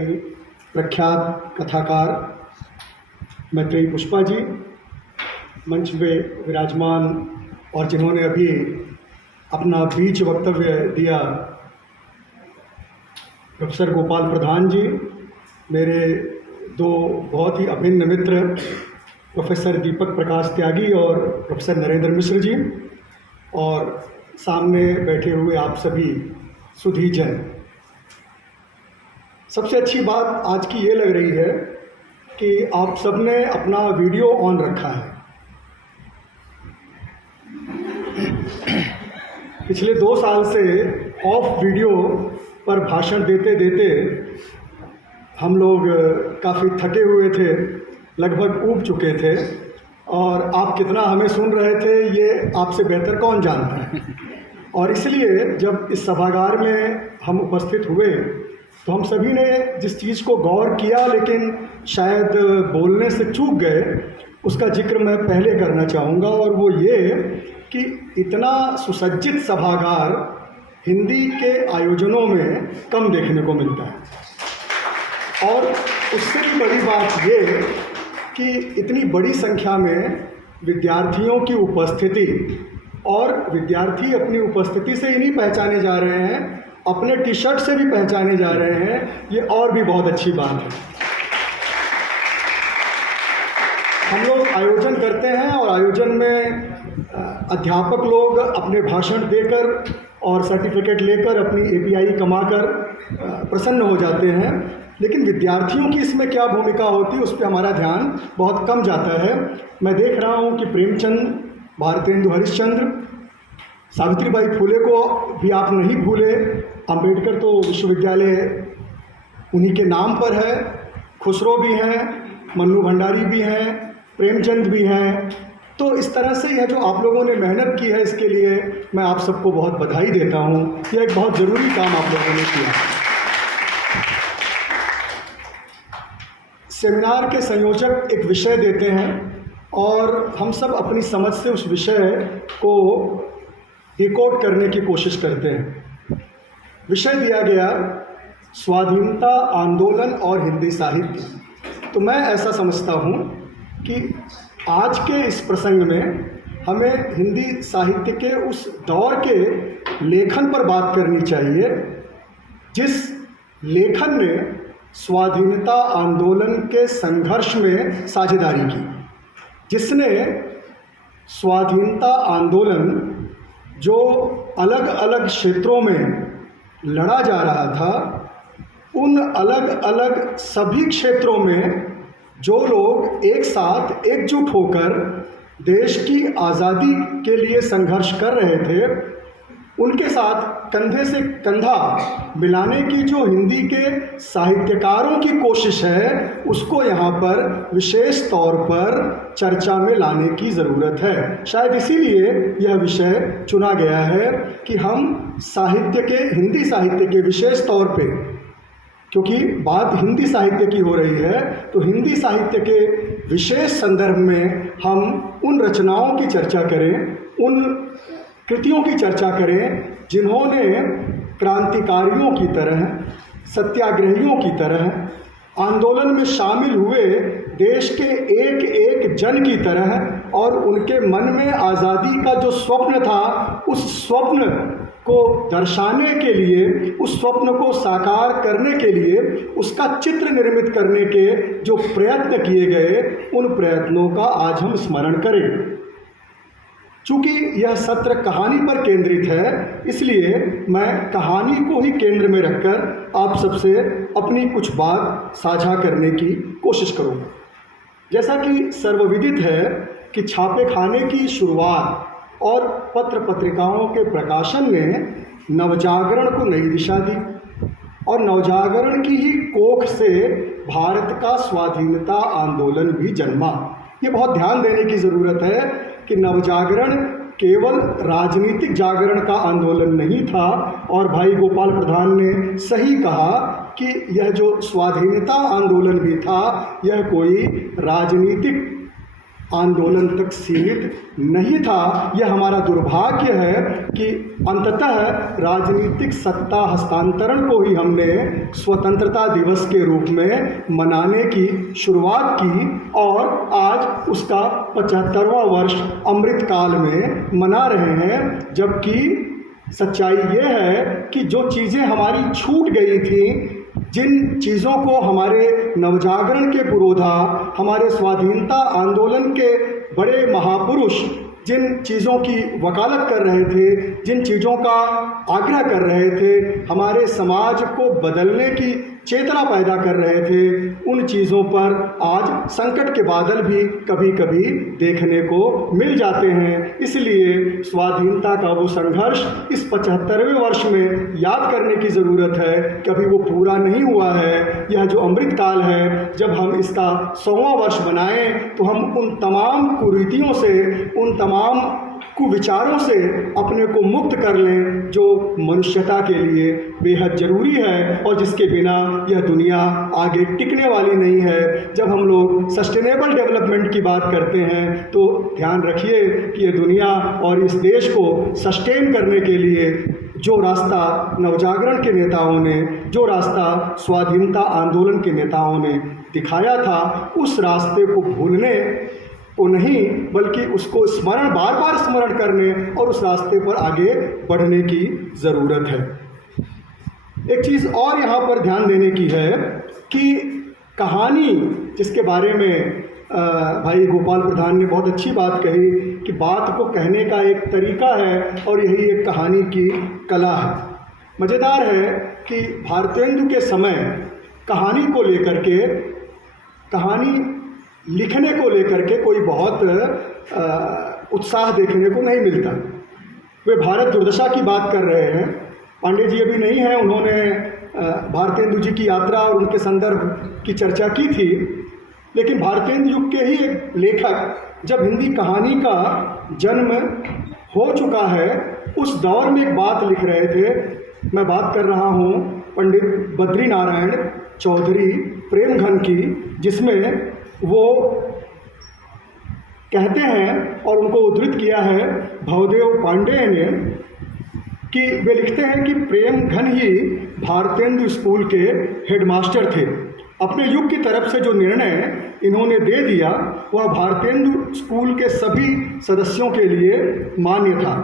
हमारी प्रख्यात कथाकार मैत्रेयी पुष्पा जी, मंच पे विराजमान और जिन्होंने अभी अपना बीच वक्तव्य दिया प्रोफेसर गोपाल प्रधान जी, मेरे दो बहुत ही अभिन्न मित्र प्रोफेसर दीपक प्रकाश त्यागी और प्रोफेसर नरेंद्र मिश्र जी, और सामने बैठे हुए आप सभी सुधी जन। सबसे अच्छी बात आज की ये लग रही है कि आप सबने अपना वीडियो ऑन रखा है। पिछले 2 साल से ऑफ वीडियो पर भाषण देते देते हम लोग काफ़ी थके हुए थे, लगभग ऊब चुके थे, और आप कितना हमें सुन रहे थे ये आपसे बेहतर कौन जानता है। और इसलिए जब इस सभागार में हम उपस्थित हुए तो हम सभी ने जिस चीज़ को गौर किया लेकिन शायद बोलने से चूक गए, उसका जिक्र मैं पहले करना चाहूँगा, और वो ये कि इतना सुसज्जित सभागार हिंदी के आयोजनों में कम देखने को मिलता है। और उससे भी बड़ी बात ये कि इतनी बड़ी संख्या में विद्यार्थियों की उपस्थिति, और विद्यार्थी अपनी उपस्थिति से ही नहीं पहचाने जा रहे हैं, अपने टी शर्ट से भी पहचाने जा रहे हैं, ये और भी बहुत अच्छी बात है। हम लोग आयोजन करते हैं और आयोजन में अध्यापक लोग अपने भाषण देकर और सर्टिफिकेट लेकर अपनी एपीआई कमाकर प्रसन्न हो जाते हैं, लेकिन विद्यार्थियों की इसमें क्या भूमिका होती है उस पर हमारा ध्यान बहुत कम जाता है। मैं देख रहा हूँ कि प्रेमचंद, भारतेंदु हरिश्चंद्र, सावित्रीबाई फुले को भी आप नहीं भूले, अंबेडकर तो विश्वविद्यालय उन्हीं के नाम पर है, खुसरो भी हैं, मन्नू भंडारी भी हैं, प्रेमचंद भी हैं। तो इस तरह से यह जो आप लोगों ने मेहनत की है, इसके लिए मैं आप सबको बहुत बधाई देता हूँ। यह एक बहुत ज़रूरी काम आप लोगों ने किया। सेमिनार के संयोजक एक विषय देते हैं और हम सब अपनी समझ से उस विषय को डिकोड करने की कोशिश करते हैं। विषय दिया गया स्वाधीनता आंदोलन और हिंदी साहित्य। तो मैं ऐसा समझता हूँ कि आज के इस प्रसंग में हमें हिंदी साहित्य के उस दौर के लेखन पर बात करनी चाहिए जिस लेखन ने स्वाधीनता आंदोलन के संघर्ष में साझेदारी की, जिसने स्वाधीनता आंदोलन जो अलग अलग क्षेत्रों में लड़ा जा रहा था, उन अलग अलग सभी क्षेत्रों में जो लोग एक साथ एकजुट होकर देश की आज़ादी के लिए संघर्ष कर रहे थे, उनके साथ कंधे से कंधा मिलाने की जो हिंदी के साहित्यकारों की कोशिश है, उसको यहाँ पर विशेष तौर पर चर्चा में लाने की ज़रूरत है। शायद इसीलिए यह विषय चुना गया है कि हम साहित्य के, हिंदी साहित्य के विशेष तौर पे, क्योंकि बात हिंदी साहित्य की हो रही है, तो हिंदी साहित्य के विशेष संदर्भ में हम उन रचनाओं की चर्चा करें, उन कृतियों की चर्चा करें जिन्होंने क्रांतिकारियों की तरह, सत्याग्रहियों की तरह, आंदोलन में शामिल हुए देश के एक एक जन की तरह, और उनके मन में आज़ादी का जो स्वप्न था, उस स्वप्न को दर्शाने के लिए, उस स्वप्न को साकार करने के लिए, उसका चित्र निर्मित करने के जो प्रयत्न किए गए, उन प्रयत्नों का आज हम स्मरण करें। चूँकि यह सत्र कहानी पर केंद्रित है, इसलिए मैं कहानी को ही केंद्र में रखकर आप सबसे अपनी कुछ बात साझा करने की कोशिश करूँगा। जैसा कि सर्वविदित है कि छापे खाने की शुरुआत और पत्र पत्रिकाओं के प्रकाशन ने नवजागरण को नई दिशा दी, और नवजागरण की ही कोख से भारत का स्वाधीनता आंदोलन भी जन्मा। ये बहुत ध्यान देने की ज़रूरत है कि नवजागरण केवल राजनीतिक जागरण का आंदोलन नहीं था, और भाई गोपाल प्रधान ने सही कहा कि यह जो स्वाधीनता आंदोलन भी था, यह कोई राजनीतिक आंदोलन तक सीमित नहीं था। यह हमारा दुर्भाग्य है कि अंततः राजनीतिक सत्ता हस्तांतरण को ही हमने स्वतंत्रता दिवस के रूप में मनाने की शुरुआत की और आज उसका 75वां वर्ष अमृतकाल में मना रहे हैं। जबकि सच्चाई ये है कि जो चीज़ें हमारी छूट गई थी, जिन चीज़ों को हमारे नवजागरण के पुरोधा, हमारे स्वाधीनता आंदोलन के बड़े महापुरुष जिन चीज़ों की वकालत कर रहे थे, जिन चीज़ों का आग्रह कर रहे थे, हमारे समाज को बदलने की चेतना पैदा कर रहे थे, उन चीज़ों पर आज संकट के बादल भी कभी कभी देखने को मिल जाते हैं। इसलिए स्वाधीनता का वो संघर्ष इस 75वें वर्ष में याद करने की ज़रूरत है। कभी वो पूरा नहीं हुआ है। यह जो अमृतकाल है, जब हम इसका 100वां वर्ष बनाएं तो हम उन तमाम कुरीतियों से, उन तमाम कुविचारों से अपने को मुक्त कर लें जो मनुष्यता के लिए बेहद ज़रूरी है और जिसके बिना यह दुनिया आगे टिकने वाली नहीं है। जब हम लोग सस्टेनेबल डेवलपमेंट की बात करते हैं तो ध्यान रखिए कि ये दुनिया और इस देश को सस्टेन करने के लिए जो रास्ता नवजागरण के नेताओं ने, जो रास्ता स्वाधीनता आंदोलन के नेताओं ने दिखाया था, उस रास्ते को भूलने को नहीं बल्कि उसको स्मरण, बार बार स्मरण करने और उस रास्ते पर आगे बढ़ने की ज़रूरत है। एक चीज़ और यहाँ पर ध्यान देने की है कि कहानी, जिसके बारे में भाई गोपाल प्रधान ने बहुत अच्छी बात कही कि बात को कहने का एक तरीका है और यही एक कहानी की कला है। मज़ेदार है कि भारतेंदु के समय कहानी को लेकर के, कहानी लिखने को लेकर के कोई बहुत उत्साह देखने को नहीं मिलता। वे भारत दुर्दशा की बात कर रहे हैं। पांडे जी अभी नहीं हैं, उन्होंने भारतेंदु जी की यात्रा और उनके संदर्भ की चर्चा की थी। लेकिन भारतेंदु युग के ही एक लेखक जब हिंदी कहानी का जन्म हो चुका है, उस दौर में एक बात लिख रहे थे। मैं बात कर रहा हूँ पंडित बद्री नारायण चौधरी प्रेमघन की, जिसमें वो कहते हैं और उनको उद्धृत किया है भवदेव पांडे ने कि वे लिखते हैं कि प्रेमघन ही भारतेंदु स्कूल के हेडमास्टर थे। अपने युग की तरफ से जो निर्णय इन्होंने दे दिया वह भारतेंदु स्कूल के सभी सदस्यों के लिए मान्य था।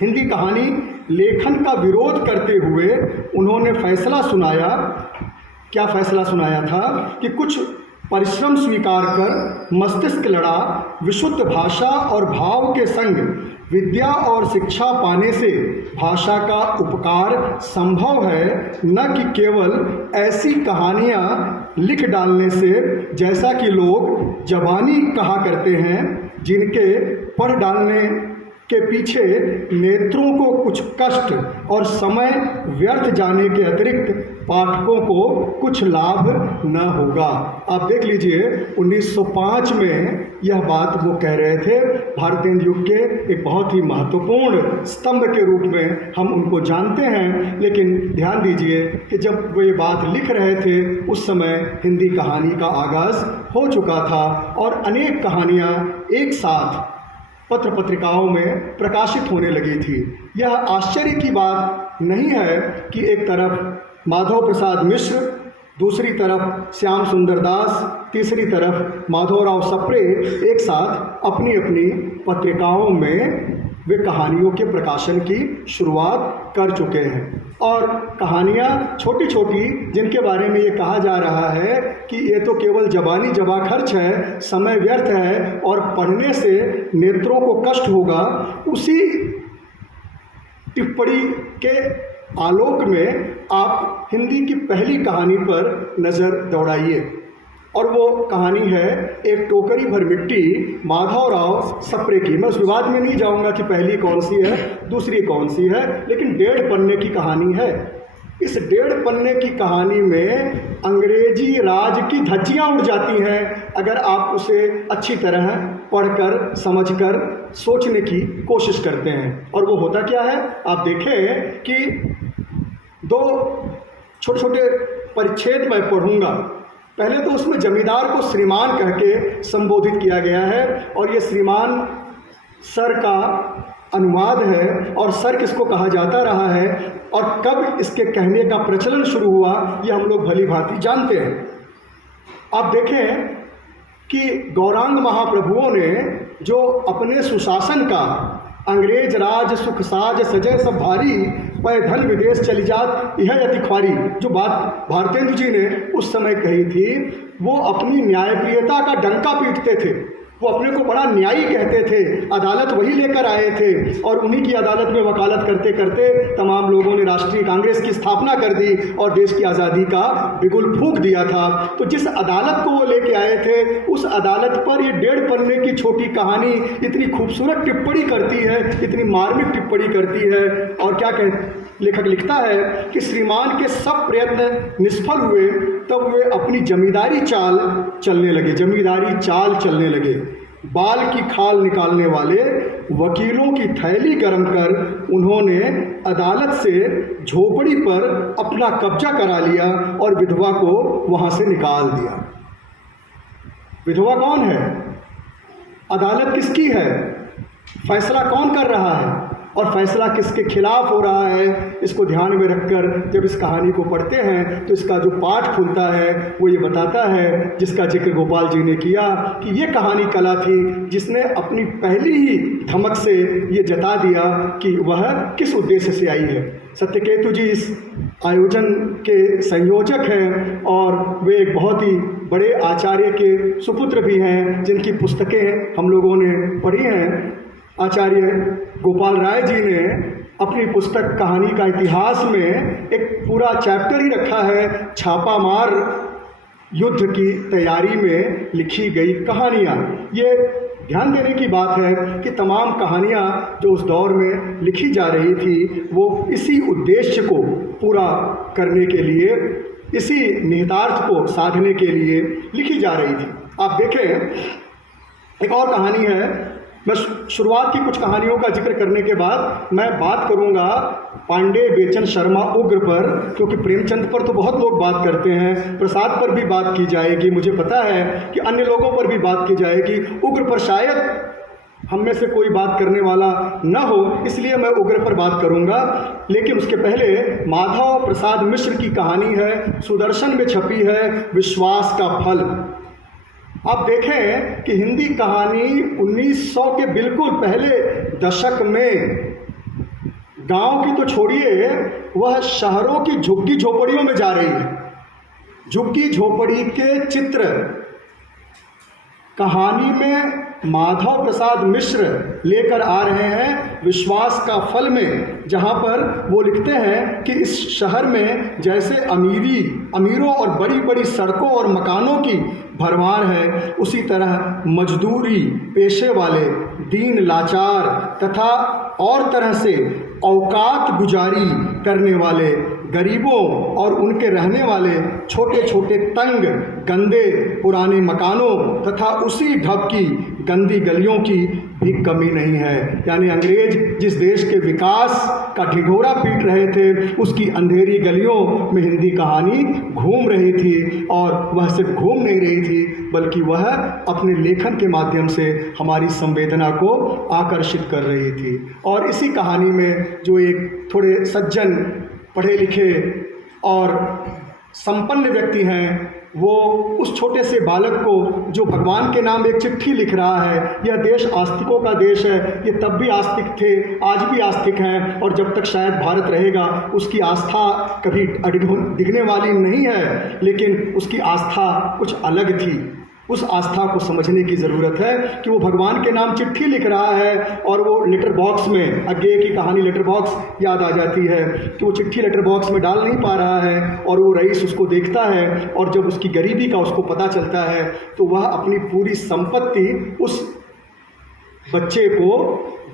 हिंदी कहानी लेखन का विरोध करते हुए उन्होंने फैसला सुनाया। क्या फैसला सुनाया था कि कुछ परिश्रम स्वीकार कर मस्तिष्क लड़ा, विशुद्ध भाषा और भाव के संग विद्या और शिक्षा पाने से भाषा का उपकार संभव है, न कि केवल ऐसी कहानियाँ लिख डालने से जैसा कि लोग जबानी कहा करते हैं, जिनके पढ़ डालने के पीछे नेत्रों को कुछ कष्ट और समय व्यर्थ जाने के अतिरिक्त पाठकों को कुछ लाभ न होगा। आप देख लीजिए 1905 में यह बात वो कह रहे थे। भारतेंदु युग के एक बहुत ही महत्वपूर्ण स्तंभ के रूप में हम उनको जानते हैं। लेकिन ध्यान दीजिए कि जब वो ये बात लिख रहे थे उस समय हिंदी कहानी का आगाज़ हो चुका था और अनेक कहानियाँ एक साथ पत्र पत्रिकाओं में प्रकाशित होने लगी थी। यह आश्चर्य की बात नहीं है कि एक तरफ माधव प्रसाद मिश्र, दूसरी तरफ श्याम सुंदर दास, तीसरी तरफ माधवराव सप्रे एक साथ अपनी अपनी पत्रिकाओं में वे कहानियों के प्रकाशन की शुरुआत कर चुके हैं। और कहानियाँ छोटी छोटी, जिनके बारे में ये कहा जा रहा है कि ये तो केवल जबानी जबा खर्च है, समय व्यर्थ है और पढ़ने से नेत्रों को कष्ट होगा, उसी टिप्पणी के आलोक में आप हिंदी की पहली कहानी पर नज़र दौड़ाइए। और वो कहानी है एक टोकरी भर मिट्टी, माधवराव सप्रे की। मैं उस विवाद में नहीं जाऊंगा कि पहली कौन सी है, दूसरी कौन सी है, लेकिन 1.5 पन्ने की कहानी है। इस 1.5 पन्ने की कहानी में अंग्रेजी राज की धज्जियाँ उड़ जाती हैं अगर आप उसे अच्छी तरह पढ़कर, समझकर, सोचने की कोशिश करते हैं। और वो होता क्या है, आप देखें कि 2 छोटे छोटे परिच्छेद मैं पढ़ूंगा पहले तो उसमें जमींदार को श्रीमान कह के संबोधित किया गया है, और ये श्रीमान सर का अनुवाद है, और सर किसको कहा जाता रहा है और कब इसके कहने का प्रचलन शुरू हुआ ये हम लोग भली भांति जानते हैं। आप देखें कि गौरांग महाप्रभुओं ने जो अपने सुशासन का अंग्रेज राज सुख साज सजय सब भारी पै धन विदेश चली जात यह अति ख्वारी, जो बात भारतेंदु जी ने उस समय कही थी, वो अपनी न्यायप्रियता का डंका पीटते थे। वो अपने को बड़ा न्यायी कहते थे, अदालत वही लेकर आए थे, और उन्हीं की अदालत में वकालत करते करते तमाम लोगों ने राष्ट्रीय कांग्रेस की स्थापना कर दी और देश की आज़ादी का बिगुल फूंक दिया था। तो जिस अदालत को वो लेके आए थे, उस अदालत पर ये 1.5 पन्ने की छोटी कहानी इतनी खूबसूरत टिप्पणी करती है, इतनी मार्मिक टिप्पणी करती है। और क्या लेखक लिखता है कि श्रीमान के सब प्रयत्न निष्फल हुए, तब वे अपनी जमींदारी चाल चलने लगे, जमींदारी चाल चलने लगे। बाल की खाल निकालने वाले वकीलों की थैली गर्म कर उन्होंने अदालत से झोपड़ी पर अपना कब्जा करा लिया और विधवा को वहां से निकाल दिया। विधवा कौन है? अदालत किसकी है? फैसला कौन कर रहा है और फैसला किसके खिलाफ हो रहा है? इसको ध्यान में रखकर जब इस कहानी को पढ़ते हैं तो इसका जो पाठ खुलता है वो ये बताता है, जिसका जिक्र गोपाल जी ने किया, कि ये कहानी कला थी जिसने अपनी पहली ही धमक से ये जता दिया कि वह किस उद्देश्य से आई है। सत्यकेतु जी इस आयोजन के संयोजक हैं और वे एक बहुत ही बड़े आचार्य के सुपुत्र भी हैं, जिनकी पुस्तकें हम लोगों ने पढ़ी हैं। आचार्य गोपाल राय जी ने अपनी पुस्तक कहानी का इतिहास में एक पूरा चैप्टर ही रखा है, छापामार युद्ध की तैयारी में लिखी गई कहानियाँ। ये ध्यान देने की बात है कि तमाम कहानियाँ जो उस दौर में लिखी जा रही थी वो इसी उद्देश्य को पूरा करने के लिए, इसी निहितार्थ को साधने के लिए लिखी जा रही थी। आप देखें एक और कहानी है। मैं शुरुआत की कुछ कहानियों का जिक्र करने के बाद मैं बात करूंगा पांडे बेचन शर्मा उग्र पर, क्योंकि प्रेमचंद पर तो बहुत लोग बात करते हैं, प्रसाद पर भी बात की जाएगी, मुझे पता है कि अन्य लोगों पर भी बात की जाएगी। उग्र पर शायद हम में से कोई बात करने वाला न हो, इसलिए मैं उग्र पर बात करूंगा। लेकिन उसके पहले माधव प्रसाद मिश्र की कहानी है, सुदर्शन में छपी है, विश्वास का फल। आप देखें कि हिंदी कहानी 1900 के बिल्कुल पहले दशक में गांव की तो छोड़िए, वह शहरों की झुग्गी झोपड़ियों में जा रही है। झुग्गी झोपड़ी के चित्र कहानी में माधव प्रसाद मिश्र लेकर आ रहे हैं विश्वास का फल में, जहां पर वो लिखते हैं कि इस शहर में जैसे अमीरों और बड़ी बड़ी सड़कों और मकानों की भरमार है, उसी तरह मजदूरी पेशे वाले दीन लाचार तथा और तरह से औकात गुजारी करने वाले गरीबों और उनके रहने वाले छोटे छोटे तंग गंदे पुराने मकानों तथा उसी ढब की गंदी गलियों की भी कमी नहीं है। यानी अंग्रेज जिस देश के विकास का ढिढोरा पीट रहे थे, उसकी अंधेरी गलियों में हिंदी कहानी घूम रही थी, और वह सिर्फ घूम नहीं रही थी बल्कि वह अपने लेखन के माध्यम से हमारी संवेदना को आकर्षित कर रही थी। और इसी कहानी में जो एक थोड़े सज्जन पढ़े लिखे और संपन्न व्यक्ति हैं, वो उस छोटे से बालक को जो भगवान के नाम एक चिट्ठी लिख रहा है, यह देश आस्तिकों का देश है, ये तब भी आस्तिक थे, आज भी आस्तिक हैं, और जब तक शायद भारत रहेगा उसकी आस्था कभी दिखने वाली नहीं है, लेकिन उसकी आस्था कुछ अलग थी। उस आस्था को समझने की ज़रूरत है कि वो भगवान के नाम चिट्ठी लिख रहा है, और वो लेटर बॉक्स में, अज्ञेय की कहानी लेटर बॉक्स याद आ जाती है कि वो चिट्ठी लेटर बॉक्स में डाल नहीं पा रहा है, और वो रईस उसको देखता है, और जब उसकी गरीबी का उसको पता चलता है तो वह अपनी पूरी संपत्ति उस बच्चे को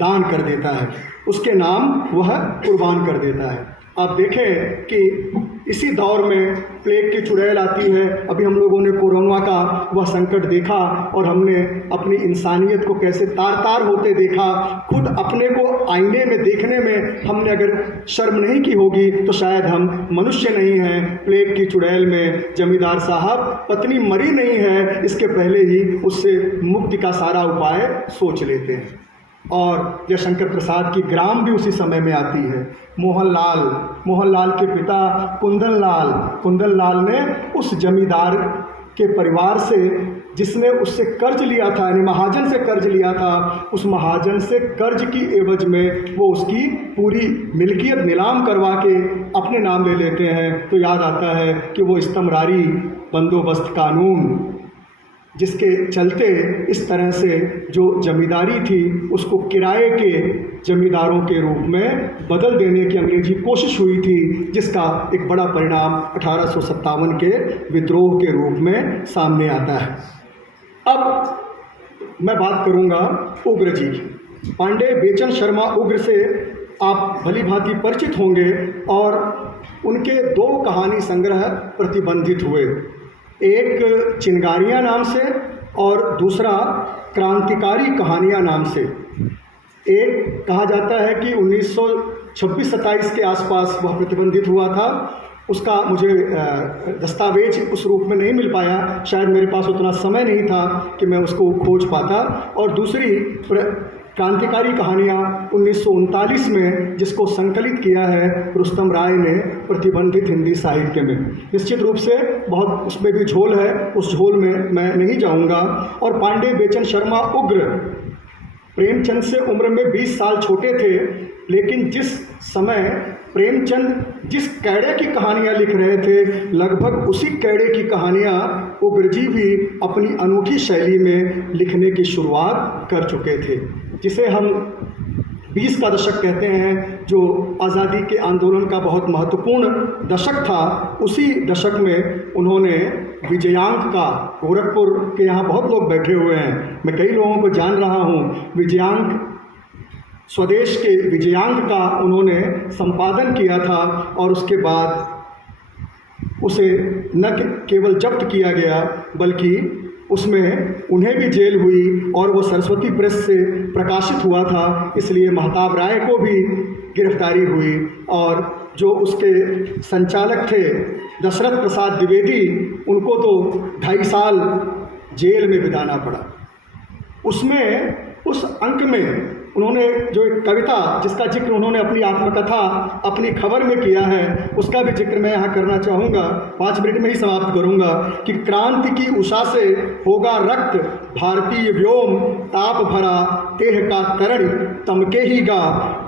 दान कर देता है, उसके नाम वह कुर्बान कर देता है। आप देखें कि इसी दौर में प्लेग की चुड़ैल आती है। अभी हम लोगों ने कोरोना का वह संकट देखा और हमने अपनी इंसानियत को कैसे तार तार होते देखा। खुद अपने को आईने में देखने में हमने अगर शर्म नहीं की होगी तो शायद हम मनुष्य नहीं हैं। प्लेग की चुड़ैल में जमींदार साहब पत्नी मरी नहीं है इसके पहले ही उससे मुक्ति का सारा उपाय सोच लेते हैं। और जयशंकर प्रसाद की ग्राम भी उसी समय में आती है। मोहनलाल के पिता कुंदन लाल ने उस जमींदार के परिवार से, जिसने उससे कर्ज लिया था, यानी महाजन से कर्ज लिया था, उस महाजन से कर्ज की एवज में वो उसकी पूरी मिल्कियत नीलाम करवा के अपने नाम ले लेते हैं। तो याद आता है कि वो इस्तमरारी बंदोबस्त कानून, जिसके चलते इस तरह से जो जमींदारी थी उसको किराए के जमींदारों के रूप में बदल देने की अंग्रेजी कोशिश हुई थी, जिसका एक बड़ा परिणाम 1857 के विद्रोह के रूप में सामने आता है। अब मैं बात करूंगा उग्र जी की। पांडे बेचन शर्मा उग्र से आप भली भांति परिचित होंगे और उनके 2 कहानी संग्रह प्रतिबंधित हुए, एक चिंगारियाँ नाम से और दूसरा क्रांतिकारी कहानियाँ नाम से। एक कहा जाता है कि 1926-27 के आसपास वह प्रतिबंधित हुआ था। उसका मुझे दस्तावेज उस रूप में नहीं मिल पाया, शायद मेरे पास उतना समय नहीं था कि मैं उसको खोज पाता। और दूसरी क्रांतिकारी कहानियाँ 1939 में, जिसको संकलित किया है रुस्तम राय ने प्रतिबंधित हिंदी साहित्य में। निश्चित रूप से बहुत उसमें भी झोल है, उस झोल में मैं नहीं जाऊंगा। और पांडे बेचन शर्मा उग्र प्रेमचंद से उम्र में 20 साल छोटे थे, लेकिन जिस समय प्रेमचंद जिस कैड़े की कहानियाँ लिख रहे थे, लगभग उसी कैड़े की कहानियाँ उग्रजी भी अपनी अनूठी शैली में लिखने की शुरुआत कर चुके थे, जिसे हम 20 का दशक कहते हैं, जो आज़ादी के आंदोलन का बहुत महत्वपूर्ण दशक था। उसी दशक में उन्होंने विजयांक का, गोरखपुर के यहाँ बहुत लोग बैठे हुए हैं, मैं कई लोगों को जान रहा हूँ, विजयांक स्वदेश के विजयांक का उन्होंने संपादन किया था और उसके बाद उसे न केवल जब्त किया गया बल्कि उसमें उन्हें भी जेल हुई और वो सरस्वती प्रेस से प्रकाशित हुआ था, इसलिए महताब राय को भी गिरफ्तारी हुई। और जो उसके संचालक थे दशरथ प्रसाद द्विवेदी, उनको तो 2.5 साल जेल में बिताना पड़ा। उसमें उस अंक में उन्होंने जो एक कविता जिसका जिक्र उन्होंने अपनी आत्मकथा अपनी खबर में किया है, उसका भी जिक्र मैं यहाँ करना चाहूँगा, 5 मिनट में ही समाप्त करूँगा। कि क्रांति की उषा से होगा रक्त भारतीय व्योम, ताप भरा तेह का करण तमके ही गा,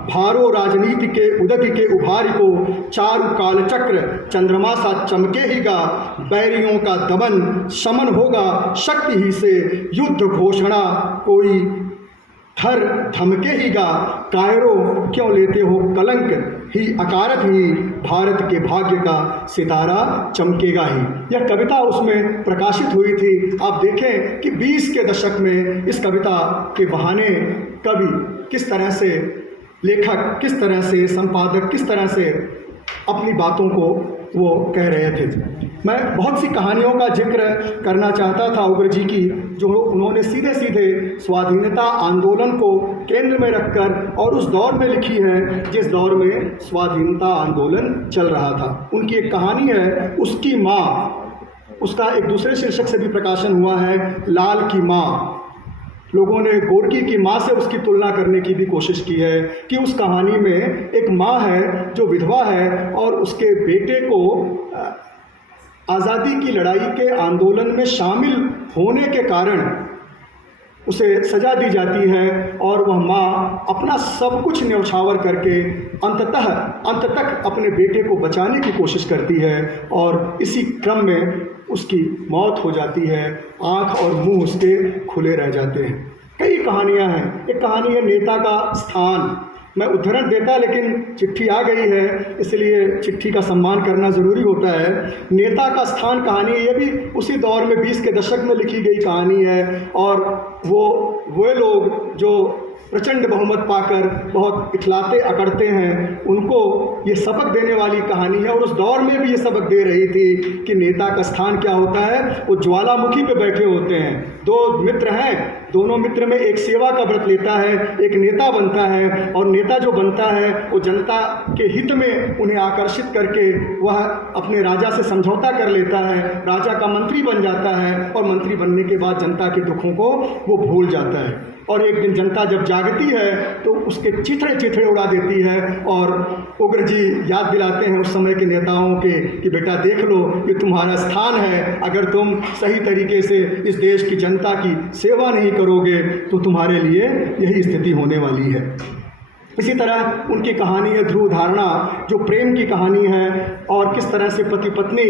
भारो राजनीति के उदति के उभारी को, चारु काल चक्र चंद्रमा सा चमके ही गा, बैरियों का दमन शमन होगा शक्ति ही से, युद्ध घोषणा कोई थर धमके ही गा, कायरो क्यों लेते हो कलंक ही, अकारत ही भारत के भाग्य का सितारा चमकेगा ही। यह कविता उसमें प्रकाशित हुई थी। आप देखें कि 20 के दशक में इस कविता के बहाने कवि किस तरह से, लेखक किस तरह से, संपादक किस तरह से अपनी बातों को वो कह रहे थे। मैं बहुत सी कहानियों का जिक्र करना चाहता था उग्र जी की, जो उन्होंने सीधे सीधे स्वाधीनता आंदोलन को केंद्र में रखकर और उस दौर में लिखी है जिस दौर में स्वाधीनता आंदोलन चल रहा था। उनकी एक कहानी है उसकी माँ, उसका एक दूसरे शीर्षक से भी प्रकाशन हुआ है, लाल की माँ। लोगों ने गोरकी की माँ से उसकी तुलना करने की भी कोशिश की है कि उस कहानी में एक माँ है जो विधवा है और उसके बेटे को आज़ादी की लड़ाई के आंदोलन में शामिल होने के कारण उसे सज़ा दी जाती है और वह माँ अपना सब कुछ न्यौछावर करके अंत तक अपने बेटे को बचाने की कोशिश करती है और इसी क्रम में उसकी मौत हो जाती है, आँख और मुंह उसके खुले रह जाते हैं। कई कहानियाँ हैं। एक कहानी है नेता का स्थान, मैं उद्धरण देता लेकिन चिट्ठी आ गई है इसलिए चिट्ठी का सम्मान करना ज़रूरी होता है। नेता का स्थान कहानी, ये भी उसी दौर में 20 के दशक में लिखी गई कहानी है और वो लोग जो प्रचंड बहुमत पाकर बहुत इखलाते अकड़ते हैं, उनको ये सबक देने वाली कहानी है। और उस दौर में भी ये सबक दे रही थी कि नेता का स्थान क्या होता है। वो ज्वालामुखी पे बैठे होते हैं, दो मित्र हैं, दोनों मित्र में एक सेवा का व्रत लेता है, एक नेता बनता है। और नेता जो बनता है वो जनता के हित में उन्हें आकर्षित करके वह अपने राजा से समझौता कर लेता है, राजा का मंत्री बन जाता है, और मंत्री बनने के बाद जनता के दुखों को वो भूल जाता है। और एक दिन जनता जब जागती है तो उसके चिथड़े चिथड़े उड़ा देती है। और उग्र जी याद दिलाते हैं उस समय के नेताओं के कि बेटा देख लो, ये तुम्हारा स्थान है, अगर तुम सही तरीके से इस देश की जनता की सेवा नहीं करोगे तो तुम्हारे लिए यही स्थिति होने वाली है। इसी तरह उनकी कहानी है ध्रुव धारणा, जो प्रेम की कहानी है, और किस तरह से पति पत्नी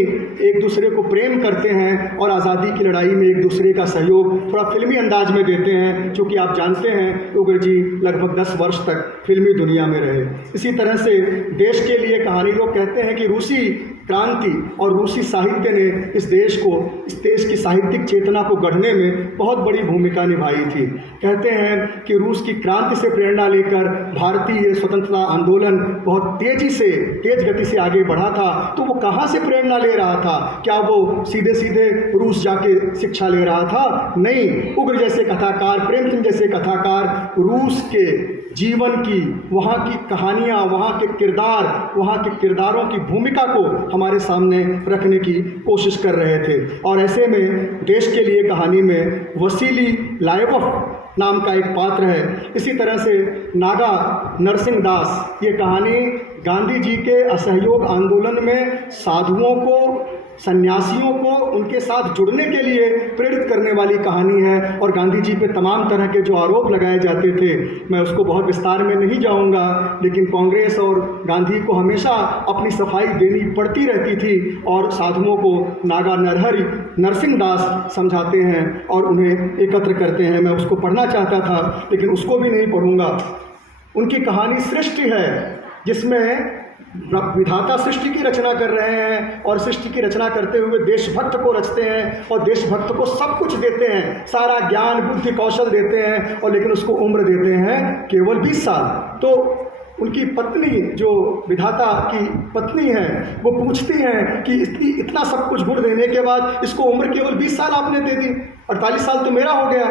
एक दूसरे को प्रेम करते हैं और आज़ादी की लड़ाई में एक दूसरे का सहयोग थोड़ा फिल्मी अंदाज में देते हैं। चूँकि आप जानते हैं उग्र जी लगभग 10 वर्ष तक फिल्मी दुनिया में रहे। इसी तरह से देश के लिए कहानी, लोग कहते हैं कि रूसी क्रांति और रूसी साहित्य ने इस देश की साहित्यिक चेतना को गढ़ने में बहुत बड़ी भूमिका निभाई थी। कहते हैं कि रूस की क्रांति से प्रेरणा लेकर भारतीय स्वतंत्रता आंदोलन बहुत तेज गति से आगे बढ़ा था। तो वो कहाँ से प्रेरणा ले रहा था? क्या वो सीधे सीधे रूस जाके शिक्षा ले रहा था? नहीं, उग्र जैसे कथाकार, प्रेमचंद जैसे कथाकार रूस के जीवन की, वहाँ की कहानियाँ, वहाँ के किरदार, वहाँ के किरदारों की भूमिका को हमारे सामने रखने की कोशिश कर रहे थे। और ऐसे में देश के लिए कहानी में वसीली लाइबोफ नाम का एक पात्र है। इसी तरह से नागा नरसिंह दास, ये कहानी गांधी जी के असहयोग आंदोलन में साधुओं को, सन्यासियों को उनके साथ जुड़ने के लिए प्रेरित करने वाली कहानी है। और गांधी जी पे तमाम तरह के जो आरोप लगाए जाते थे, मैं उसको बहुत विस्तार में नहीं जाऊंगा, लेकिन कांग्रेस और गांधी को हमेशा अपनी सफाई देनी पड़ती रहती थी। और साधुओं को नागा नरहरि नरसिंह दास समझाते हैं और उन्हें एकत्र करते हैं। मैं उसको पढ़ना चाहता था लेकिन उसको भी नहीं पढ़ूंगा। उनकी कहानी सृष्टि है, जिसमें विधाता सृष्टि की रचना कर रहे हैं और सृष्टि की रचना करते हुए देशभक्त को रचते हैं और देशभक्त को सब कुछ देते हैं, सारा ज्ञान बुद्धि कौशल देते हैं, और लेकिन उसको उम्र देते हैं केवल 20 साल। तो उनकी पत्नी, जो विधाता की पत्नी है, वो पूछती हैं कि इतना सब कुछ गुण देने के बाद इसको उम्र केवल 20 साल आपने दे दी, 48 साल तो मेरा हो गया।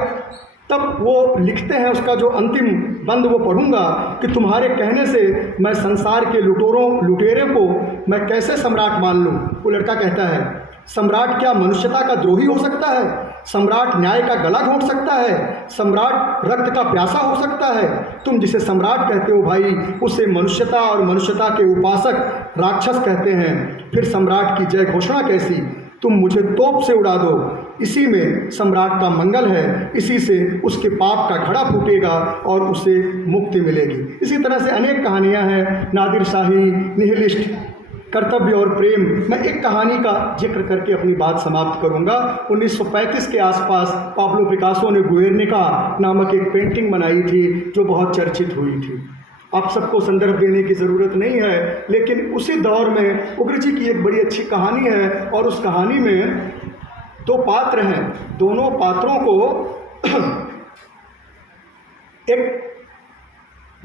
तब वो लिखते हैं, उसका जो अंतिम बंद वो पढ़ूंगा, कि तुम्हारे कहने से मैं संसार के लुटेरे को मैं कैसे सम्राट मान लूं। वो लड़का कहता है, सम्राट क्या मनुष्यता का द्रोही हो सकता है? सम्राट न्याय का गला घोंट सकता है? सम्राट रक्त का प्यासा हो सकता है? तुम जिसे सम्राट कहते हो भाई, उसे मनुष्यता और मनुष्यता के उपासक राक्षस कहते हैं। फिर सम्राट की जय घोषणा कैसी? तुम मुझे तोप से उड़ा दो, इसी में सम्राट का मंगल है, इसी से उसके पाप का घड़ा फूटेगा और उसे मुक्ति मिलेगी। इसी तरह से अनेक कहानियां हैं, नादिर शाही, निहिलिस्ट, कर्तव्य और प्रेम। मैं एक कहानी का जिक्र करके अपनी बात समाप्त करूंगा। 1935 के आसपास पाब्लो पिकासो ने गुएर्निका नामक एक पेंटिंग बनाई थी जो बहुत चर्चित हुई थी। आप सबको संदर्भ देने की ज़रूरत नहीं है, लेकिन उसी दौर में उग्र जी की एक बड़ी अच्छी कहानी है और उस कहानी में 2 पात्र हैं। दोनों पात्रों को एक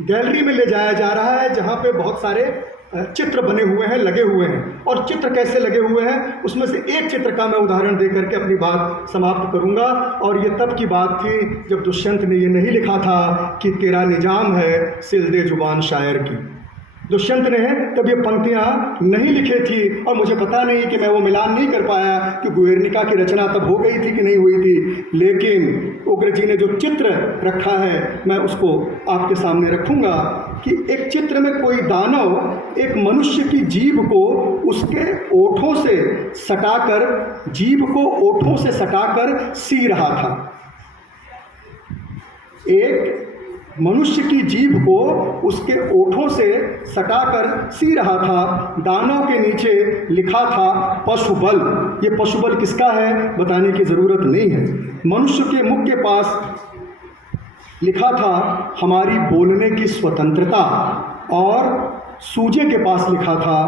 गैलरी में ले जाया जा रहा है जहाँ पे बहुत सारे चित्र बने हुए हैं, लगे हुए हैं। और चित्र कैसे लगे हुए हैं, उसमें से एक चित्र का मैं उदाहरण दे करके अपनी बात समाप्त करूंगा। और ये तब की बात थी जब दुष्यंत ने ये नहीं लिखा था कि तेरा निजाम है सिल दे जुबान शायर की। दुष्यंत ने तब ये पंक्तियाँ नहीं लिखी थी और मुझे पता नहीं कि मैं वो मिलान नहीं कर पाया कि गुएर्निका की रचना तब हो गई थी कि नहीं हुई थी। लेकिन उग्र जी ने जो चित्र रखा है मैं उसको आपके सामने रखूँगा कि एक चित्र में कोई दानव एक मनुष्य की जीभ को उसके ओठों से सटाकर, जीभ को ओठों से सटाकर सी रहा था। एक मनुष्य की जीभ को उसके ओठों से सटाकर सी रहा था। दानों के नीचे लिखा था पशुबल। ये पशुबल किसका है बताने की ज़रूरत नहीं है। मनुष्य के मुख के पास लिखा था हमारी बोलने की स्वतंत्रता, और सूजे के पास लिखा था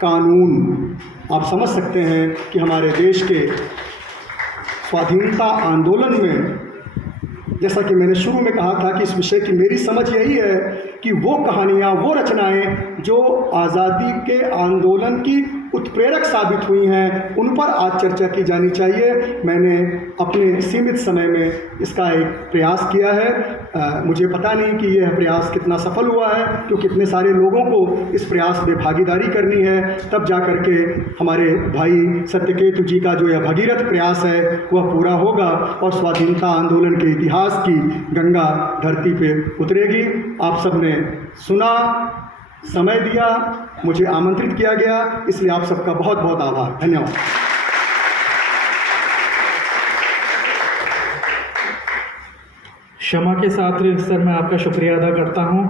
कानून। आप समझ सकते हैं कि हमारे देश के स्वाधीनता आंदोलन में जैसा कि मैंने शुरू में कहा था कि इस विषय की मेरी समझ यही है कि वो कहानियाँ, वो रचनाएं जो आज़ादी के आंदोलन की उत्प्रेरक साबित हुई हैं, उन पर आज चर्चा की जानी चाहिए। मैंने अपने सीमित समय में इसका एक प्रयास किया है। मुझे पता नहीं कि यह प्रयास कितना सफल हुआ है, क्योंकि कितने सारे लोगों को इस प्रयास में भागीदारी करनी है, तब जा कर के हमारे भाई सत्यकेतु जी का जो यह भगीरथ प्रयास है वह पूरा होगा और स्वाधीनता आंदोलन के इतिहास की गंगा धरती पे उतरेगी। आप सबने सुना, समय दिया, मुझे आमंत्रित किया गया, इसलिए आप सबका बहुत बहुत आभार। धन्यवाद। क्षमा के साथ सर मैं आपका शुक्रिया अदा करता हूं।